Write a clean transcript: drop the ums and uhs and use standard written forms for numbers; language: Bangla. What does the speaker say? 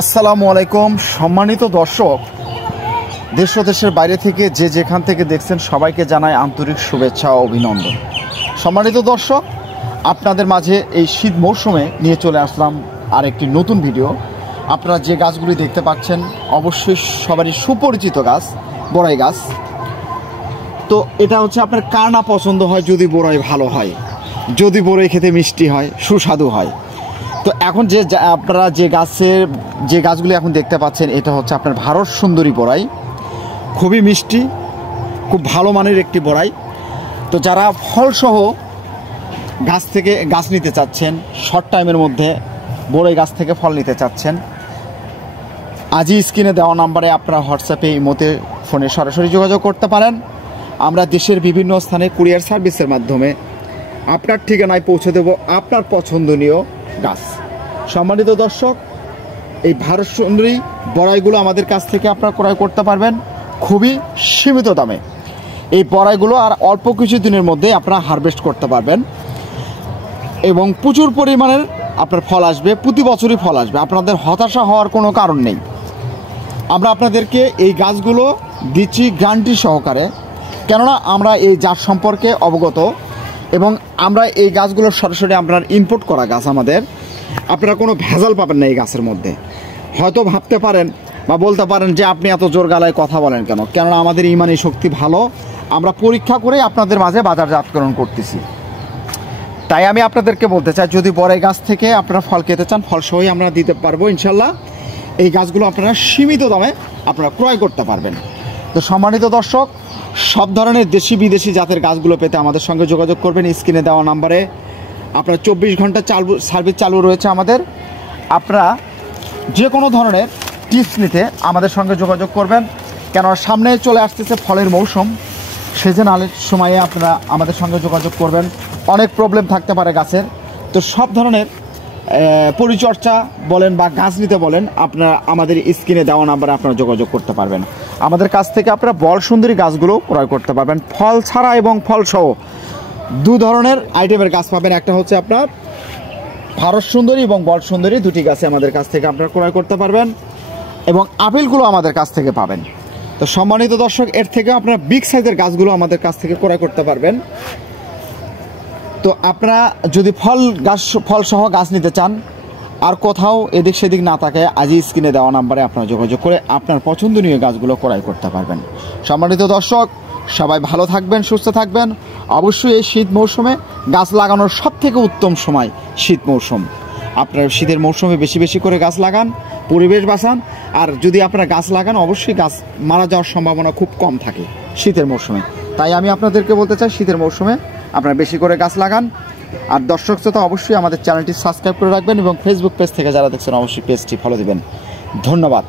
আসসালামু আলাইকুম সম্মানিত দর্শক, দেশ ও দেশের বাইরে থেকে যে যেখান থেকে দেখছেন সবাইকে জানাই আন্তরিক শুভেচ্ছা ও অভিনন্দন। সম্মানিত দর্শক, আপনাদের মাঝে এই শীত মৌসুমে নিয়ে চলে আসলাম আরেকটি নতুন ভিডিও। আপনারা যে গাছগুলি দেখতে পাচ্ছেন অবশ্যই সবারই সুপরিচিত গাছ, বড়াই গাছ। তো এটা হচ্ছে আপনার কার না পছন্দ হয় যদি বড়াই ভালো হয়, যদি বড়াই খেতে মিষ্টি হয়, সুস্বাদু হয়। তো এখন আপনারা যে গাছগুলি এখন দেখতে পাচ্ছেন এটা হচ্ছে আপনার ভারত সুন্দরী বড়াই, খুবই মিষ্টি, খুব ভালো মানের একটি বড়াই। তো যারা ফলসহ গাছ থেকে গাছ নিতে চাচ্ছেন, শর্ট টাইমের মধ্যে বড়াই গাছ থেকে ফল নিতে চাচ্ছেন, আজই স্ক্রিনে দেওয়া নাম্বারে আপনারা হোয়াটসঅ্যাপে ইমোতে ফোনে সরাসরি যোগাযোগ করতে পারেন। আমরা দেশের বিভিন্ন স্থানে কুরিয়ার সার্ভিসের মাধ্যমে আপনার ঠিকানায় পৌঁছে দেব আপনার পছন্দনীয় গাছ। সম্মানিত দর্শক, এই ভারত সুন্দরী বড়াইগুলো আমাদের কাছ থেকে আপনারা ক্রয় করতে পারবেন খুবই সীমিত দামে। এই বড়াইগুলো আর অল্প কিছু দিনের মধ্যে আপনারা হারভেস্ট করতে পারবেন এবং প্রচুর পরিমাণের আপনার ফল আসবে, প্রতি বছরই ফল আসবে। আপনাদের হতাশা হওয়ার কোনো কারণ নেই। আমরা আপনাদেরকে এই গাছগুলো দিচ্ছি গ্যারান্টি সহকারে, কেননা আমরা এই জাত সম্পর্কে অবগত এবং আমরা এই গাছগুলো সরাসরি আপনার ইম্পোর্ট করা গাছ। আমাদের আপনারা কোনো ভেজাল পাবেন না এই গাছের মধ্যে। হয়তো ভাবতে পারেন বা বলতে পারেন যে আপনি এত জোর গলায় কথা বলেন কেন, কেননা আমাদের ইমানি শক্তি ভালো, আমরা পরীক্ষা করে আপনাদের মাঝে বাজারজাতকরণ করতেছি। তাই আমি আপনাদেরকে বলতে চাই, যদি বড়াই গাছ থেকে আপনারা ফল খেতে চান, ফল সহই আমরা দিতে পারবো ইনশাল্লাহ। এই গাছগুলো আপনারা সীমিত দামে আপনারা ক্রয় করতে পারবেন। তো সম্মানিত দর্শক, সব ধরনের দেশি বিদেশি জাতের গাছগুলো পেতে আমাদের সঙ্গে যোগাযোগ করবেন। স্ক্রিনে দেওয়া নাম্বারে আপনার 24 ঘন্টা সার্ভিস চালু রয়েছে আমাদের। আপনারা যে কোনো ধরনের টিপস নিতে আমাদের সঙ্গে যোগাযোগ করবেন, কেননা সামনে চলে আসতেছে ফলের মৌসুম, সিজনালের সময়ে আপনারা আমাদের সঙ্গে যোগাযোগ করবেন। অনেক প্রবলেম থাকতে পারে গাছের, তো সব ধরনের পরিচর্যা বলেন বা গাছ নিতে বলেন, আপনারা আমাদের স্ক্রিনে দেওয়া নাম্বারে আপনারা যোগাযোগ করতে পারবেন। আমাদের কাছ থেকে আপনারা বল সুন্দরী গাছগুলো ক্রয় করতে পারবেন, ফল ছাড়া এবং ফল সহ দু ধরনের আইটেমের গাছ পাবেন। একটা হচ্ছে আপনার ভারত সুন্দরী এবং বল সুন্দরী, দুটি গাছে আমাদের কাছ থেকে আপনারা ক্রয় করতে পারবেন এবং আপেলগুলো আমাদের কাছ থেকে পাবেন। তো সম্মানিত দর্শক, এর থেকে আপনারা বিগ সাইজের গাছগুলো আমাদের কাছ থেকে ক্রয় করতে পারবেন। তো আপনারা যদি ফল সহ গাছ নিতে চান, আর কোথাও এদিক সেদিক না থাকে, আজই স্ক্রিনে দেওয়া নাম্বারে আপনারা যোগাযোগ করে আপনার পছন্দনীয় গাছগুলো ক্রয় করতে পারবেন। সম্মানিত দর্শক, সবাই ভালো থাকবেন, সুস্থ থাকবেন। অবশ্যই এই শীত মৌসুমে গাছ লাগানোর সবথেকে উত্তম সময় শীত মৌসুম। আপনারা শীতের মৌসুমে বেশি বেশি করে গাছ লাগান, পরিবেশ বাঁচান। আর যদি আপনারা গাছ লাগান, অবশ্যই গাছ মারা যাওয়ার সম্ভাবনা খুব কম থাকে শীতের মৌসুমে। তাই আমি আপনাদেরকে বলতে চাই, শীতের মৌসুমে আপনারা বেশি করে গাছ লাগান। আর দর্শক শ্রোতা, অবশ্যই আমাদের চ্যানেলটি সাবস্ক্রাইব করে রাখবেন এবং ফেসবুক পেজ থেকে যারা দেখছেন অবশ্যই পেজটি ফলো দিবেন। ধন্যবাদ।